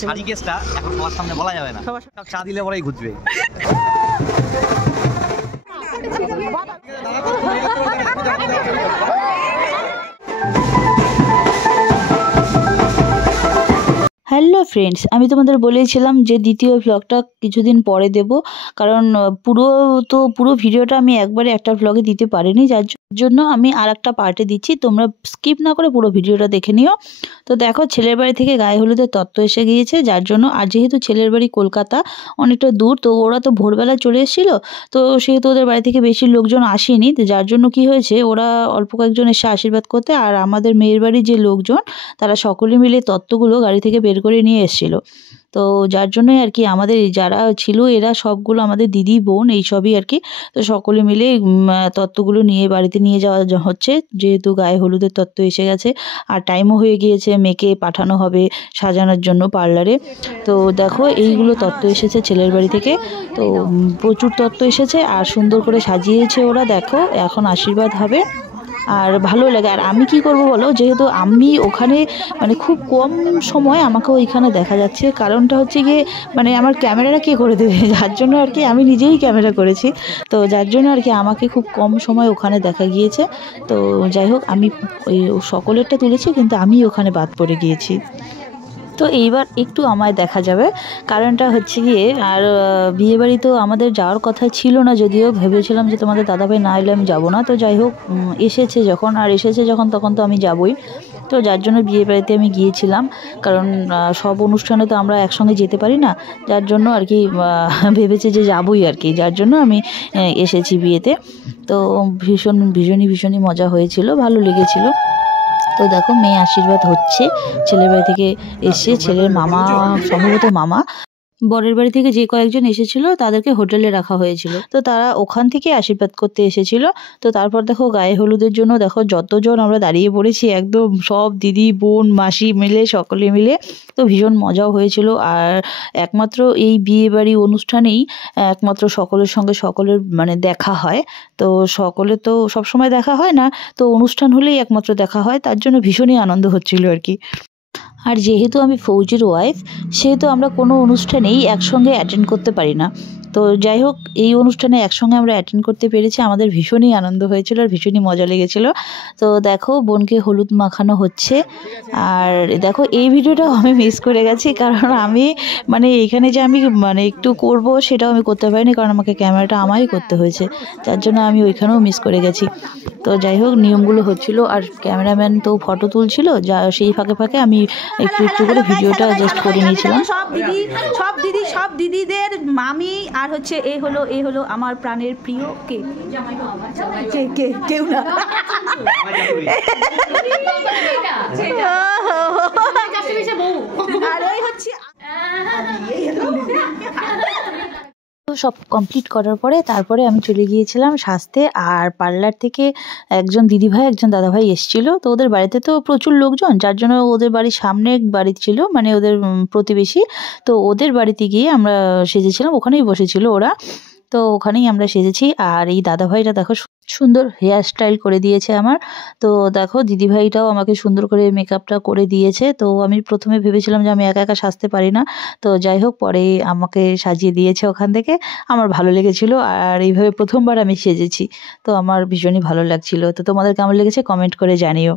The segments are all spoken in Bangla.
আচ্ছা শাড়ি কেসটা এখন সবার সামনে বলা যাবে না, সব চা দিলে পরেই ঘুরবে। হ্যালো ফ্রেন্ডস, আমি তোমাদের বলেছিলাম যে দ্বিতীয় ভ্লগটা কিছুদিন পরে দেব, কারণ পুরো ভিডিওটা আমি একবারে একটা ভ্লগে দিতে পারিনি, যার জন্য আমি আর একটা পার্টে দিচ্ছি। তোমরা স্কিপ না করে পুরো ভিডিওটা দেখে নিও। তো দেখো, ছেলের বাড়ি থেকে গায়ে হলুদের তত্ত্ব এসে গিয়েছে, যার জন্য, আর যেহেতু ছেলের বাড়ি কলকাতা, অনেকটা দূর, তো ওরা তো ভোরবেলা চলে এসেছিলো, তো সেহেতু ওদের বাড়ি থেকে বেশি লোকজন আসেনি, তো যার জন্য কি হয়েছে, ওরা অল্প কয়েকজন এসে আশীর্বাদ করতে, আর আমাদের মেয়ের বাড়ির যে লোকজন তারা সকলে মিলে তত্ত্বগুলো গাড়ি থেকে বের করে নিয়ে এসেছিলো। তো যার জন্যই আর কি আমাদের যারা ছিল এরা সবগুলো আমাদের দিদি বোন এইসবই আর কি। তো সকলে মিলে তত্ত্বগুলো নিয়ে বাড়িতে নিয়ে যাওয়া হচ্ছে, যেহেতু গায়ে হলুদের তত্ত্ব এসে গেছে আর টাইমও হয়ে গিয়েছে, মেয়েকে পাঠানো হবে সাজানোর জন্য পার্লারে। তো দেখো, এইগুলো তত্ত্ব এসেছে ছেলের বাড়ি থেকে, তো প্রচুর তত্ত্ব এসেছে আর সুন্দর করে সাজিয়েছে ওরা। দেখো, এখন আশীর্বাদ হবে আর ভালো লাগে। আর আমি কি করব বলো, যেহেতু আমি ওখানে মানে খুব কম সময় আমাকে ওইখানে দেখা যাচ্ছে, কারণটা হচ্ছে গিয়ে মানে আমার ক্যামেরাটা কে করে দেবে, যার জন্য আর কি আমি নিজেই ক্যামেরা করেছি, তো যার জন্য আর কি আমাকে খুব কম সময় ওখানে দেখা গিয়েছে। তো যাই হোক, আমি ওই সকলেরটা তুলেছি, কিন্তু আমি ওখানে বাদ পড়ে গিয়েছি। তো এইবার একটু আমায় দেখা যাবে, কারণটা হচ্ছে গিয়ে, আর বিয়েবাড়ি তো আমাদের যাওয়ার কথা ছিল না, যদিও ভেবেছিলাম যে তোমাদের দাদাভাই না এলে আমি যাবো না। তো যাই হোক, এসেছে যখন তখন তো আমি যাবই। তো যার জন্য বিয়ে বাড়িতে আমি গিয়েছিলাম, কারণ সব অনুষ্ঠানে তো আমরা একসঙ্গে যেতে পারি না, যার জন্য আর কি ভেবেছে যে যাবই আর কি, যার জন্য আমি এসেছি বিয়েতে। তো ভীষণই মজা হয়েছিল, ভালো লেগেছিল। তো দেখো, মেয়ে আশীর্বাদ হচ্ছে, ছেলের বাড়ি থেকে এসে ছেলের মামা, সম্ভবত মামা, বরের বাড়ি থেকে যে কয়েকজন এসেছিল তাদেরকে হোটেলে রাখা হয়েছিল, তো তারা ওখান থেকে আশীর্বাদ করতে এসেছিল। তো তারপর দেখো, গায়ে হলুদের জন্য দেখো যতজন আমরা দাঁড়িয়ে পড়েছি, একদম সব দিদি বোন মাসি মিলে, সকলে মিলে। তো ভীষণ মজাও হয়েছিল। আর একমাত্র এই বিয়ে বাড়ি অনুষ্ঠানেই একমাত্র সকলের সঙ্গে সকলের মানে দেখা হয়, তো সকলে তো সবসময় দেখা হয় না, তো অনুষ্ঠান হলেই একমাত্র দেখা হয়, তার জন্য ভীষণই আনন্দ হচ্ছিল আর কি। আর যেহেতু আমি ফৌজির ওয়াইফ, সেহেতু আমরা কোনো অনুষ্ঠানেই একসঙ্গে অ্যাটেন্ড করতে পারি না। তো যাই হোক, এই অনুষ্ঠানে একসঙ্গে আমরা অ্যাটেন্ড করতে পেরেছি, আমাদের ভীষণই আনন্দ হয়েছিল আর ভীষণই মজা লেগেছিল। তো দেখো, বোনকে হলুদ মাখানো হচ্ছে। আর দেখো, এই ভিডিওটাও আমি মিস করে গেছি, কারণ আমি মানে এখানে যে আমি মানে একটু করব সেটাও আমি করতে পারিনি, কারণ আমাকে ক্যামেরাটা আমারই করতে হয়েছে, যার জন্য আমি ওইখানেও মিস করে গেছি। তো যাই হোক, নিয়মগুলো হচ্ছিল আর ক্যামেরাম্যান তো ফটো তুলছিল, যা সেই ফাঁকে আমি একটু করে ভিডিওটা জাস্ট করে নিয়েছিলাম। সব দিদিদের মামি, আর হচ্ছে এ হলো আমার প্রাণের প্রিয় কেউ না, আর ওই হচ্ছে সব কমপ্লিট করার পরে তারপরে আমি চলে গিয়েছিলাম সাজতে। আর পার্লার থেকে একজন দিদিভাই একজন দাদাভাই এসেছিল, তো ওদের বাড়িতে তো প্রচুর লোকজন, যার জন্য ওদের বাড়ির সামনে বাড়ি ছিল, মানে ওদের প্রতিবেশী, তো ওদের বাড়িতে গিয়ে আমরা সেজেছিলাম, ওখানেই বসেছিল ওরা, তো ওখানেই আমরা সেজেছি। আর এই দাদাভাইটা দেখো সুন্দর হেয়ার স্টাইল করে দিয়েছে আমার। তো দেখো, দিদিভাইটাও আমাকে সুন্দর করে মেকআপটা করে দিয়েছে। তো আমি প্রথমে ভেবেছিলাম যে আমি একা একা সাজতে পারি না, তো যাই হোক, পরে আমাকে সাজিয়ে দিয়েছে ওখান থেকে, আমার ভালো লেগেছিল। আর এইভাবে প্রথমবার আমি সেজেছি, তো আমার ভীষণই ভালো লাগছিল। তো তোমাদের কেমন লেগেছে কমেন্ট করে জানিও।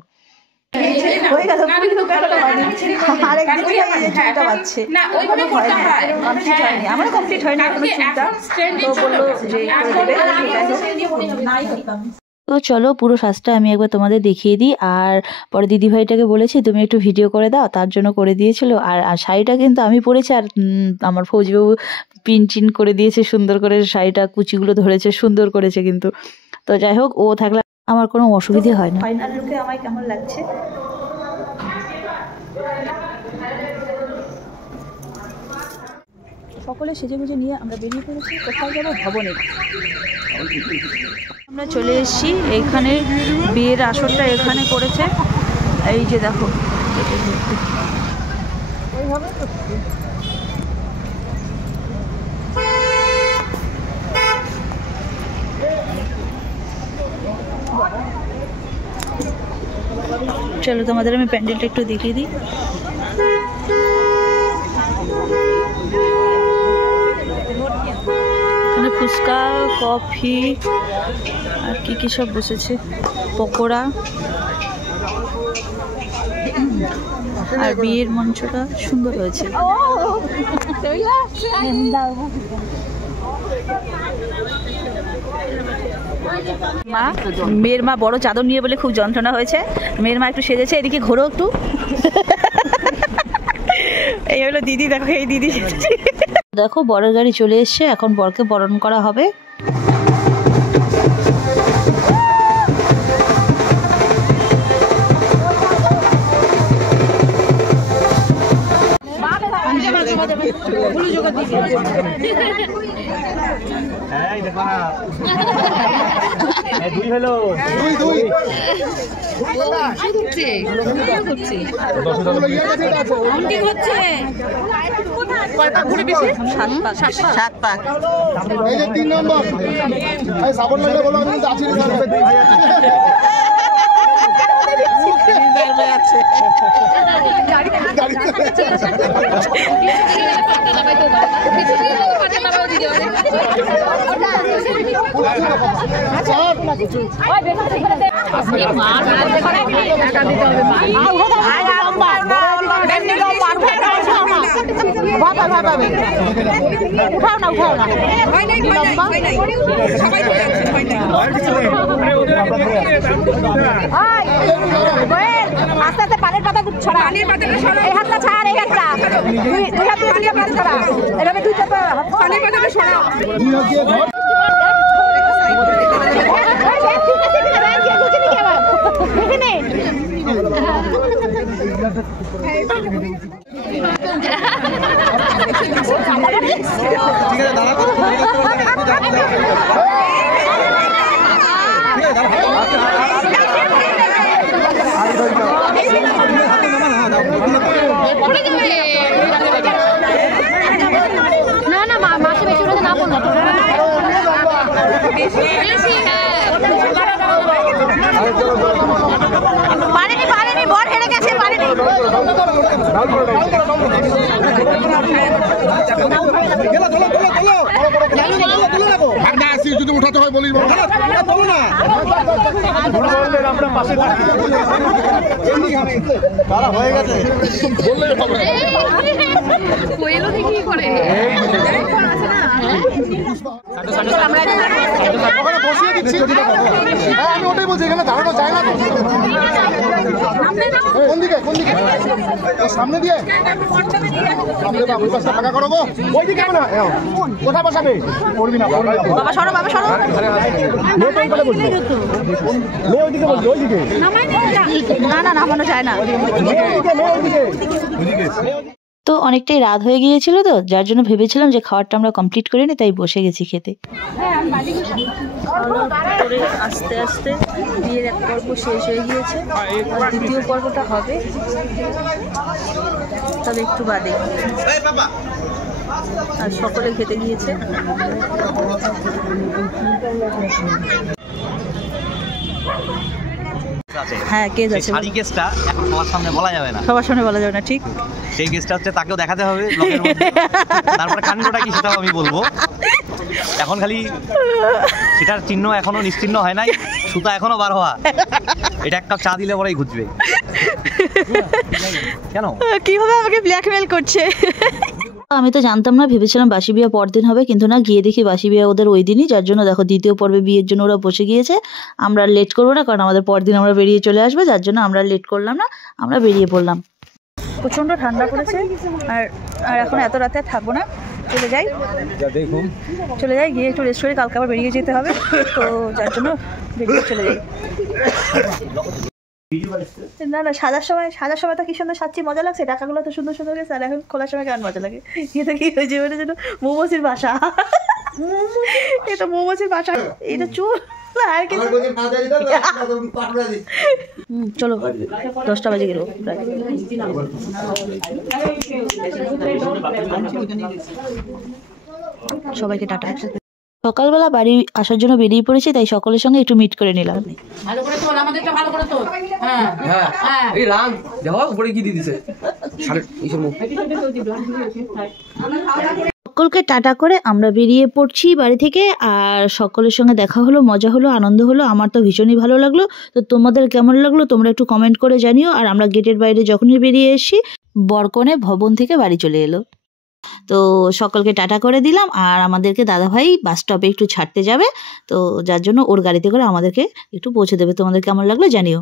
তো চলো, পুরো সাজটা আমি একবার তোমাদের দেখিয়ে দিই। আর পরে দিদিভাইটাকে বলেছি তুমি একটু ভিডিও করে দাও, তার জন্য করে দিয়েছিল। আর শাড়িটা কিন্তু আমি পরেছি, আর আমার ফৌজিবাবু পিন করে দিয়েছে সুন্দর করে, শাড়িটা কুচিগুলো ধরেছে, সুন্দর করেছে কিন্তু। তো যাই হোক, ও থাকলে আমার কোনো অসুবিধে হয় না। ফাইনাল লুকে আমায় কেমন লাগছে? সকলে সেজেগুজে নিয়ে আমরা বেরিয়ে পড়েছি, কোথায় যাবো? ভবনে। আমরা চলে এসেছি এইখানে, বিয়ের আসরটা এখানে করেছে, এই যে দেখো। চলো, তোমাদের আমি প্যান্ডেলটা একটু দেখিয়ে দিই। ফুচকা, কফি আর কি সব বসেছে, পকোড়া। আর বিয়ের মঞ্চটা সুন্দর হয়েছে। মা, মেয়ের মা বড় চাদর নিয়ে বলে খুব যন্ত্রণা হয়েছে। মেয়ের মা একটু সেজেছে, এদিকে ঘোরো একটু। এই হলো দিদি, দেখো এই দিদি। দেখো বরের গাড়ি চলে এসছে, এখন বরকে বরণ করা হবে। আস্তে আস্তে পানের পাতা ছড়া, এই হাতটা ছাড়, এই হাতটা দুই হাত দিয়ে পান ছড়া, এভাবে দুই চাপা পানের পাতাটা ছড়া। না না মাসে বেশি না বলবো পারেনি পারেনি, বর হেরে গেছে, পারেনি। যদি উঠাতে হয় বলি হয়ে গেছে বসিয়ে দিচ্ছি। আমি ওটাই বলছি, এখানে দাঁড়ানো যায় না। কোন দিকে কোন দিকে? সামনে দিয়ে ওই পাশটা ফাঁকা করো গো। ওই দিকে না, কোথায় বসাবে? পড়বি না, বাবা সরো, বাবা সরো। না না, নামানো যায় না। তো অনেকটাই রাত হয়ে গিয়েছিল, তো যার জন্য ভেবেছিলাম যে খাবারটা আমরা কমপ্লিট করে নিই, তাই বসে গেছি খেতে। আস্তে আস্তে বিয়ের এক পর্ব শেষ হয়ে গিয়েছে, দ্বিতীয় পর্বটা হবে তবে একটু বাদে। আর সকলে খেতে গিয়েছে। হ্যাঁ, কেস আছে। শাড়ি কেসটা এখন সবার সামনে বলা যাবে না, সবার সামনে বলা যাবে না, ঠিক। সেই কেসটা হচ্ছে তাকেও দেখাতে হবে ব্লগের মধ্যে। তারপরে কাণ্ডটা কি সেটাও আমি বলবো। এখন খালি সেটার চিহ্ন এখনো নিশ্চিহ্ন হয় নাই, সুতা এখনো বার হওয়া। এটা এক কাপ চা দিলে পরেই ঘুরবে। কেন কিভাবে আমাকে ব্ল্যাকমেল করছে? আমি তো জানতাম না, ভেবেছিলাম বাসি বিয়ে পরদিন হবে, কিন্তু না, গিয়ে দেখি বাসি বিয়ে ওদের ওই দিনই। যার জন্য দেখো দ্বিতীয় পর্বে বিয়ের জন্য ওরা বসে গিয়েছে। আমরা লেট করবো না, কারণ আমাদের পরদিন আমরা বেরিয়ে চলে আসবে। যার জন্য আমরা লেট করলাম না, আমরা বেরিয়ে পড়লাম। প্রচণ্ড ঠান্ডা পড়েছে, আর এখন এত রাতে আর থাকবো না, চলে যাই। চলে যাই, গিয়ে একটু রেস্ট করে কালকে আবার বেরিয়ে যেতে হবে, তো যার জন্য বেরিয়ে চলে যাই। না না, সাজার সময় তো কি সুন্দর সাজছি, মজা লাগছে। টাকাগুলো তো সুন্দর সুন্দর গেছে, আর এখন খোলার সময় কেমন মজা লাগে। এটা কি হয়েছে, মানে যেন মৌমাছির বাসা। এটা মৌমাছির বাসা, এটা চুল আর কিছু। চলো, 10টা বাজে গেল। সবাইকে টাটা। সকালবেলা বাড়ি আসার জন্য বেরিয়ে পড়েছি, তাই সকলের সঙ্গে একটু মিট করে নিলাম। সকলকে টাটা করে আমরা বেরিয়ে পড়ছি বাড়ি থেকে। আর সকলের সঙ্গে দেখা হলো, মজা হলো, আনন্দ হলো। আমার তো ভীষণই ভালো লাগলো। তো তোমাদের কেমন লাগলো তোমরা একটু কমেন্ট করে জানিও। আর আমরা গেটের বাইরে যখনই বেরিয়ে এসেছি বরকনে ভবন থেকে বাড়ি চলে এলো। তো সকলকে টাটা করে দিলাম। আর আমাদেরকে দাদাভাই বাস স্টপে একটু ছাড়তে যাবে, তো যার জন্য ওর গাড়িতে করে আমাদেরকে একটু পৌঁছে দেবে। তোমাদের কেমন লাগলো জানিও।